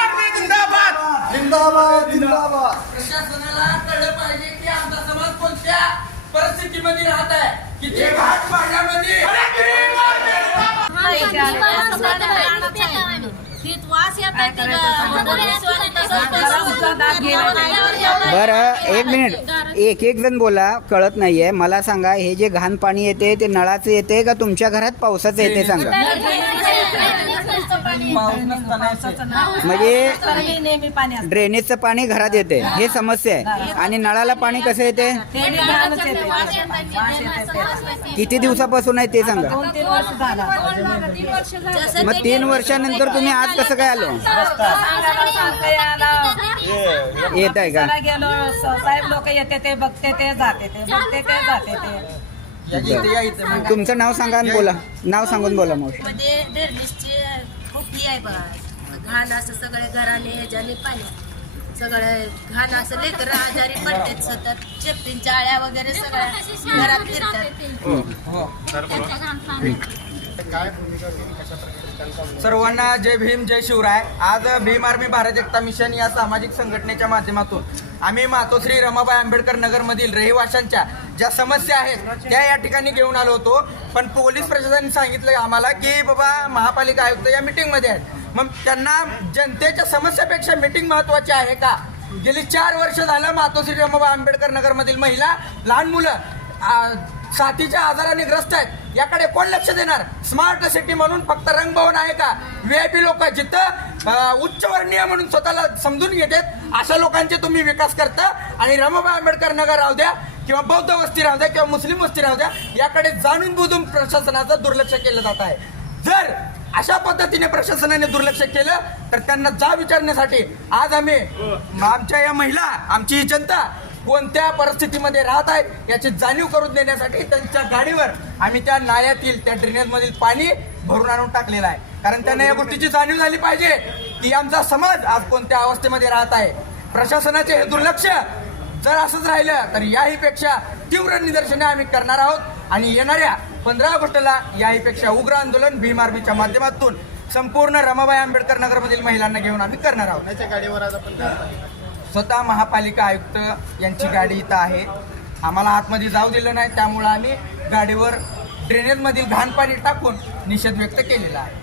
Army जिंदाबाद. जिंदाबाद. जिंदाबाद प्रशासनाला कळलं पाहिजे की आमचा समाज कोणत्या परिस्थितीमध्ये राहत आहे. किती घाट पाण्यामध्ये अरे भीम आर्मी जिंदाबाद बरं एक मिनिट. एक एक जण बोला कळत नाहीये. मला सांगा हे जे घाण पाणी येते ते नळाचं येते का तुमच्या घरात पावसाचं येते सांगा? म्हणजे ड्रेनेजचं पाणी घरात येते. हे समस्या आहे. आणि नळाला पाणी कसं येते. किती दिवसापासून आहे ते सांगा. मग तीन वर्षानंतर तुम्ही आज कसं काय आलो. येत आहे का गेलो साहेब लोक येते ते बघते ते जाते ते बघते ते जाते ते तुमचं नाव सांगा आणि बोला नाव सांगून बोला मावशी मध्ये डेरनेसची खूप ही आहे बघा घाण असं सगळे घराने ह्याच्याने पाणी सगळं घाण असं लेकर आजारी पडतात सतत चेपटींच्या आळ्या वगैरे सगळ्या घरात फिरतात सर्वांना जय भीम जय शिवराय. आज भीम आर्मी भारत एकता मिशन या सामाजिक संघटनेच्या माध्यमातून आम्ही मातोश्री रमाबाई आंबेडकर नगरमधील रहिवाशांच्या ज्या समस्या आहेत त्या या ठिकाणी घेऊन आलो होतो. पण पोलीस प्रशासनाने सांगितलं आम्हाला की बाबा महापालिका आयुक्त या मीटिंगमध्ये आहेत. मग त्यांना जनतेच्या समस्यापेक्षा मीटिंग महत्वाची आहे का? गेली चार वर्ष झालं मातोश्री रमाबाई आंबेडकर नगरमधील महिला लहान मुलं साथीच्या आजाराने ग्रस्त आहेत. याकडे कोण लक्ष देणार? स्मार्ट सिटी म्हणून फक्त रंगभवन आहे का? व्हीआयपी लोक जिथं उच्चवर्णीय म्हणून स्वतःला समजून घेतात अशा लोकांचे तुम्ही विकास करता. आणि रमाबाई आंबेडकर नगर राहू द्या किंवा बौद्ध वस्ती राहू द्या किंवा मुस्लिम वस्ती राहू द्या याकडे जाणून बुजून प्रशासनाचं दुर्लक्ष केलं जात आहे. जर अशा पद्धतीने प्रशासनाने दुर्लक्ष केलं तर त्यांना जा विचारण्यासाठी आज आम्ही आमच्या या महिला आमची ही जनता कोणत्या परिस्थितीमध्ये राहत आहेत याची जाणीव करून देण्यासाठी त्यांच्या गाडीवर आम्ही त्या नाल्यातील त्या ड्रेनेजमधील पाणी भरून आणून टाकलेलं आहे. कारण त्यांना या गोष्टीची जाणीव झाली पाहिजे की आमचा समाज आज कोणत्या अवस्थेमध्ये राहत आहे. प्रशासनाचे हे दुर्लक्ष जर असंच राहिलं तर याहीपेक्षा तीव्र निदर्शने आम्ही करणार आहोत. आणि येणाऱ्या पंधरा ऑगस्टला याहीपेक्षा उग्र आंदोलन भीम आर्मीच्या माध्यमातून संपूर्ण रमाबाई आंबेडकर नगरमधील महिलांना घेऊन आम्ही करणार आहोत. स्वतः महापालिका आयुक्त यांची गाडी इथं आहे. आम्हाला आतमध्ये जाऊ दिलं नाही त्यामुळं आम्ही गाडीवर ड्रेनेजमधील घाण पाणी टाकून निषेध व्यक्त केलेला आहे.